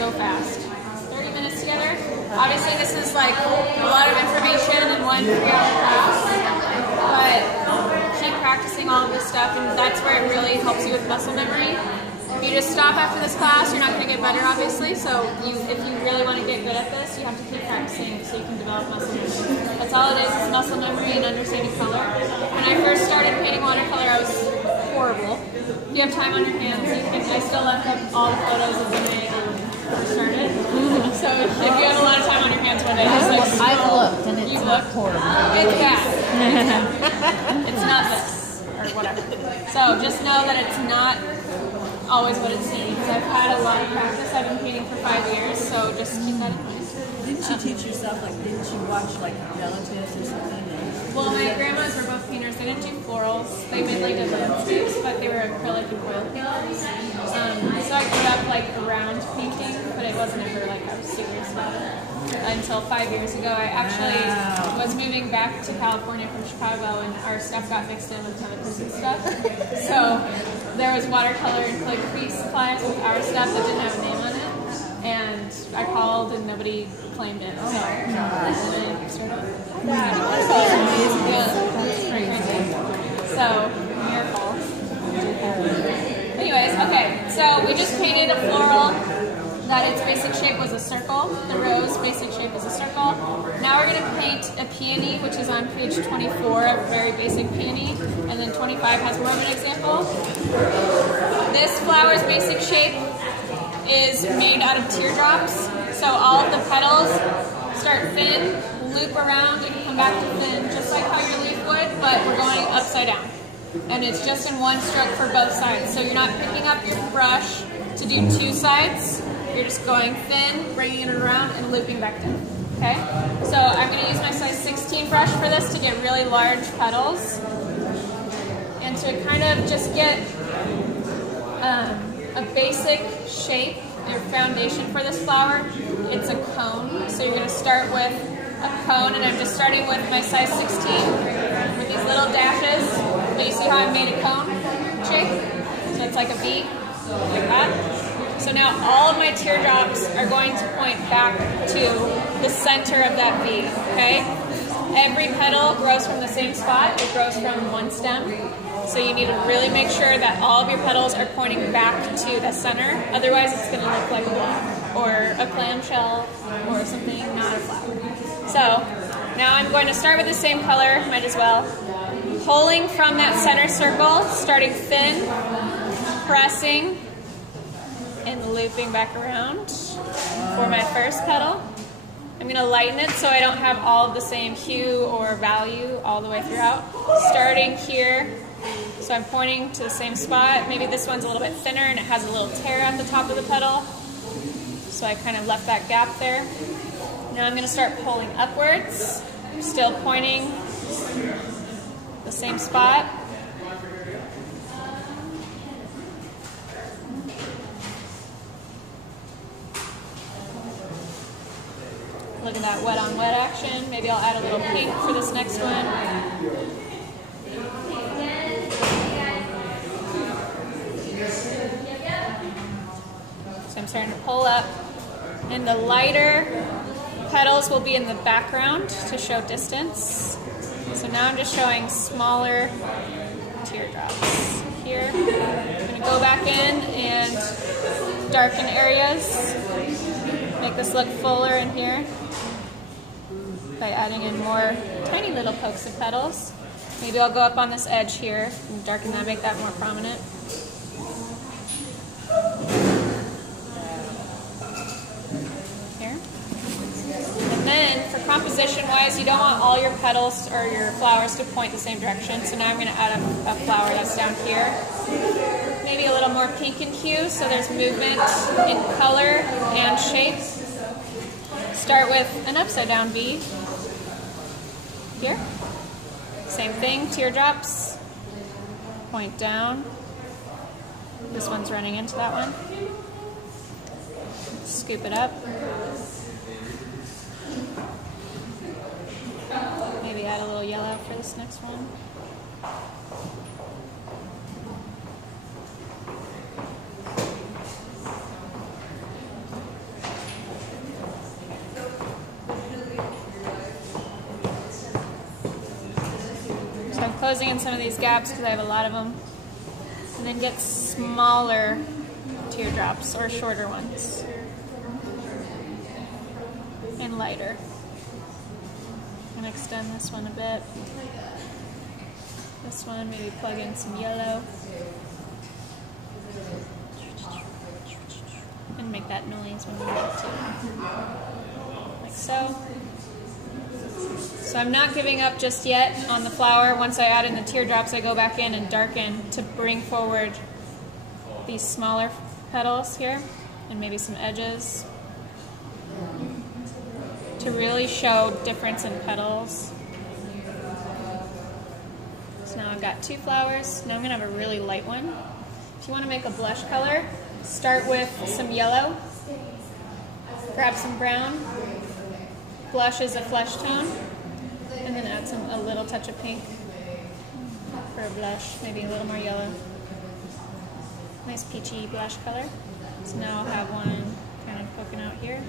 so fast. 30 minutes together. Obviously this is like a lot of information in one 3-hour class, but keep practicing all of this stuff, and that's where it really helps you with muscle memory. If you just stop after this class, you're not going to get better, obviously, so if you really want to get good at this, you have to keep practicing so you can develop muscle memory. That's all it is muscle memory and understanding color. When I first started painting watercolor, I was horrible. If you have time on your hands, I still left up all the photos of when I first started. So if you have a lot of time on your hands one day, just like I've looked, and it's not horrible. It's bad. It's not this, or whatever. So just know that it's not always what it seems. I've had a lot of practice. I've been painting for 5 years, so just keep that in mind. Didn't you teach yourself, like, didn't you watch, like, relatives or something? Well, my grandmas were both painters. They didn't do florals. They mainly did landscapes, but they were acrylic and oil painters. So I grew up, like, around painting, but it wasn't ever, like, I was serious about it. Until 5 years ago, I actually was moving back to California from Chicago, and our stuff got mixed in with some of the stuff. So there was watercolor and calligraphy supplies with our stuff that didn't have a name on it, and I called and nobody claimed it. So and then started. Yeah, that's crazy. So miracle. Anyways, okay. So we just painted a floral that its basic shape was a circle. The rose basic shape is a circle. Now we're going to paint a peony, which is on page 24, a very basic peony, and then 25 has more of an example. This flower's basic shape is made out of teardrops, so all of the petals start thin, loop around, and come back to thin, just like how your leaf would, but we're going upside down. And it's just in one stroke for both sides, so you're not picking up your brush to do two sides. You're just going thin, bringing it around, and looping back down. Okay? So I'm going to use my size 16 brush for this to get really large petals. And to kind of just get a basic shape, your foundation for this flower, it's a cone. So you're going to start with a cone, and I'm just starting with my size 16 with these little dashes. So you see how I made a cone shape? So it's like a V, like that. So now all of my teardrops are going to point back to the center of that V, okay? Every petal grows from the same spot. It grows from one stem. So you need to really make sure that all of your petals are pointing back to the center. Otherwise, it's going to look like a block or a clamshell or something, not a flower. So now I'm going to start with the same color, might as well. Pulling from that center circle, starting thin, pressing, and looping back around for my first petal. I'm going to lighten it so I don't have all of the same hue or value all the way throughout. Starting here, so I'm pointing to the same spot. Maybe this one's a little bit thinner and it has a little tear at the top of the petal. So I kind of left that gap there. Now I'm going to start pulling upwards, still pointing the same spot. Look at that wet on wet action. Maybe I'll add a little pink for this next one. So I'm starting to pull up. And the lighter petals will be in the background to show distance. So now I'm just showing smaller teardrops here. I'm going to go back in and darken areas. Make this look fuller in here by adding in more tiny little pokes of petals. Maybe I'll go up on this edge here and darken that, make that more prominent. Here. And then for composition wise, you don't want all your petals or your flowers to point the same direction. So now I'm going to add a flower that's down here. Maybe a little more pink in hue so there's movement in color and shape. Start with an upside down V. Here. Same thing, teardrops. Point down. This one's running into that one. Scoop it up. Maybe add a little yellow for this next one. closing in some of these gaps because I have a lot of them. And then get smaller teardrops or shorter ones. And lighter. I'm going to extend this one a bit. This one, maybe plug in some yellow. And make that noise when you want to. Like so. So I'm not giving up just yet on the flower. Once I add in the teardrops, I go back in and darken to bring forward these smaller petals here and maybe some edges to really show difference in petals. So now I've got 2 flowers. Now I'm going to have a really light one. If you want to make a blush color, start with some yellow, grab some brown, blush is a flesh tone, and then add a little touch of pink for a blush, maybe a little more yellow. Nice peachy blush color. So now I'll have one kind of poking out here.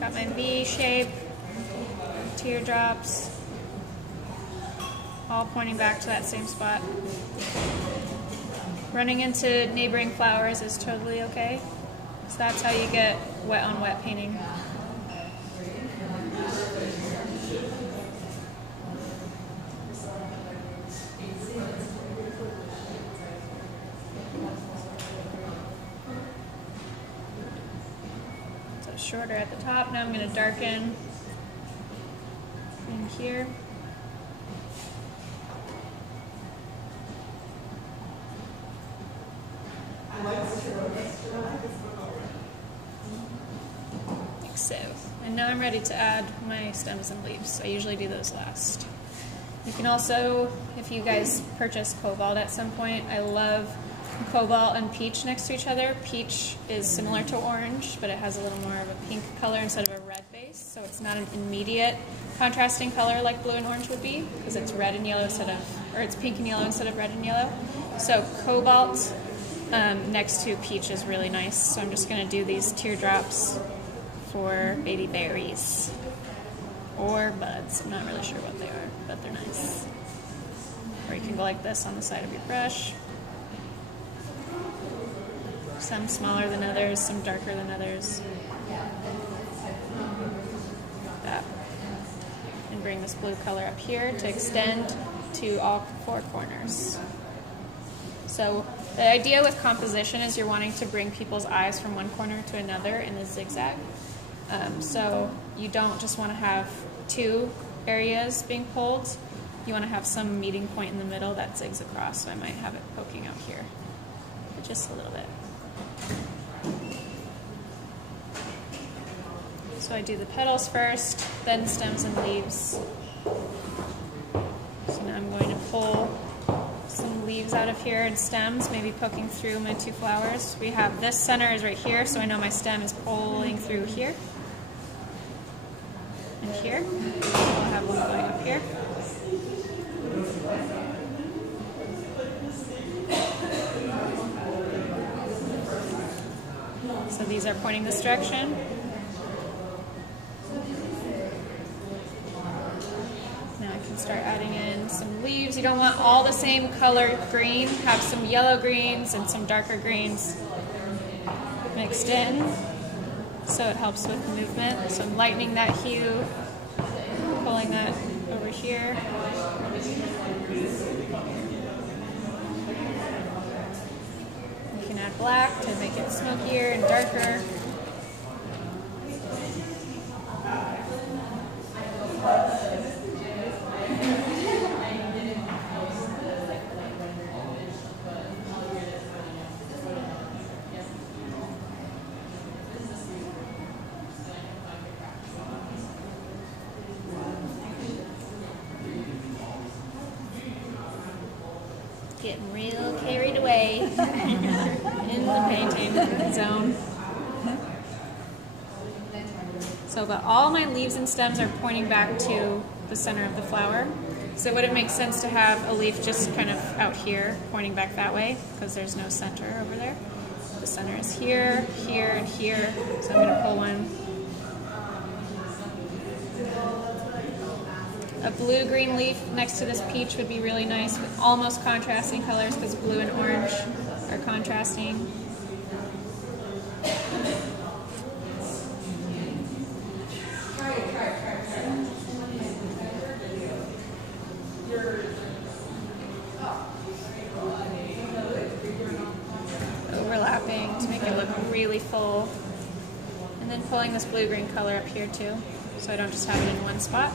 Got my V shape, teardrops, all pointing back to that same spot. Running into neighboring flowers is totally okay. So that's how you get wet on wet painting. So shorter at the top. Now I'm going to darken in here. Like so. And now I'm ready to add my stems and leaves. I usually do those last. You can also, if you guys purchase Cobalt at some point, I love Cobalt and Peach next to each other. Peach is similar to orange, but it has a little more of a pink color instead of a red base, so it's not an immediate contrasting color like blue and orange would be, because it's red and yellow instead of, or it's pink and yellow instead of red and yellow. So Cobalt next to Peach is really nice. So I'm just going to do these teardrops for baby berries or buds. I'm not really sure what they are, but they're nice. Or you can go like this on the side of your brush. Some smaller than others, some darker than others. Like that. And bring this blue color up here to extend to all 4 corners. So the idea with composition is you're wanting to bring people's eyes from one corner to another in the zigzag. So you don't just want to have 2 areas being pulled. You want to have some meeting point in the middle that zigs across. So I might have it poking out here, but just a little bit. So I do the petals first, then stems and leaves. So now I'm going to pull some leaves out of here and stems, maybe poking through my 2 flowers. We have this center is right here, so I know my stem is pulling through here and here. I'll have one going up here. So these are pointing this direction. Now I can start adding in some leaves. You don't want all the same color green. Have some yellow greens and some darker greens mixed in, so it helps with movement. So I'm lightening that hue, pulling that over here. You can add black to make it smokier and darker. Getting real carried away in the painting zone. So, but all my leaves and stems are pointing back to the center of the flower. So would it make sense to have a leaf just kind of out here, pointing back that way, because there's no center over there? The center is here, here, and here. So I'm going to pull one A blue-green leaf next to this peach would be really nice with almost contrasting colors because blue and orange are contrasting. Overlapping to make it look really full. And then pulling this blue-green color up here too, so I don't just have it in one spot.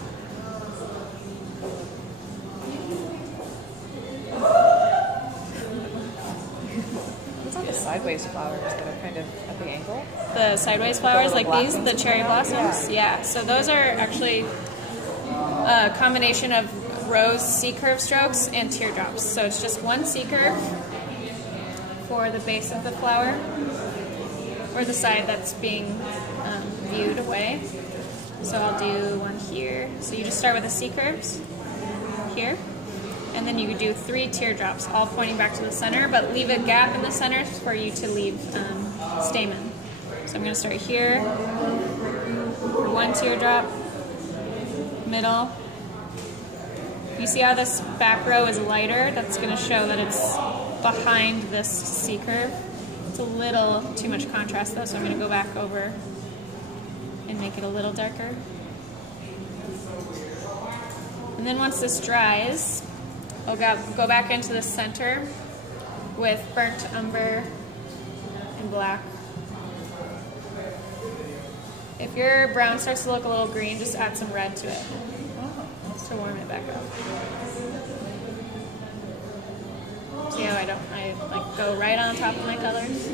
What's on the sideways flowers that are kind of at the angle? The sideways flowers like these, the blossoms? cherry blossoms? Yeah, so those are actually a combination of rose C-curve strokes and teardrops. So it's just one C-curve for the base of the flower, or the side that's being viewed away. So I'll do one here. So you just start with the C-curves here, and then you could do 3 teardrops, all pointing back to the center, but leave a gap in the center for you to leave stamen. So I'm going to start here, for 1 teardrop, middle. You see how this back row is lighter? That's going to show that it's behind this C-curve. It's a little too much contrast though, so I'm going to go back over and make it a little darker. And then once this dries, I'll go back into the center with burnt umber and black. If your brown starts to look a little green, just add some red to it to warm it back up. See how I like go right on top of my colors?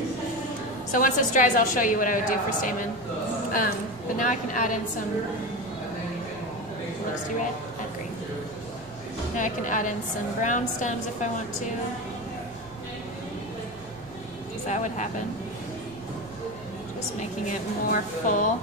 So once this dries, I'll show you what I would do for stamen. But now I can add in some, looks too red, add green. Now I can add in some brown stems if I want to, because that would happen. Just making it more full.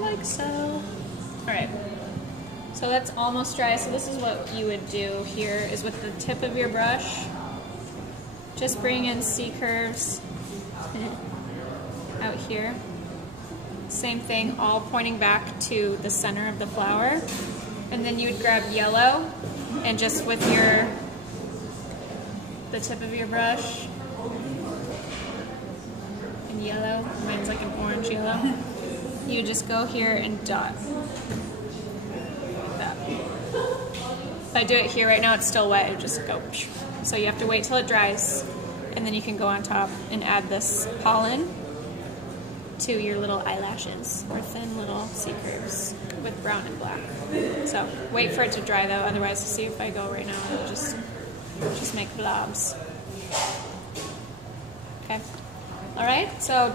Like so. Alright, so that's almost dry. So this is what you would do here, is with the tip of your brush, just bring in C-curves out here. Same thing, all pointing back to the center of the flower. And then you would grab yellow and just with the tip of your brush, and yellow, mine's like an orange yellow, you just go here and dot. Like that. If I do it here right now, it's still wet, it would just go. So you have to wait till it dries, and then you can go on top and add this pollen to your little eyelashes, or thin little C-curves with brown and black. So wait for it to dry though, otherwise see if I go right now, it'll just make blobs. Okay. All right, so don't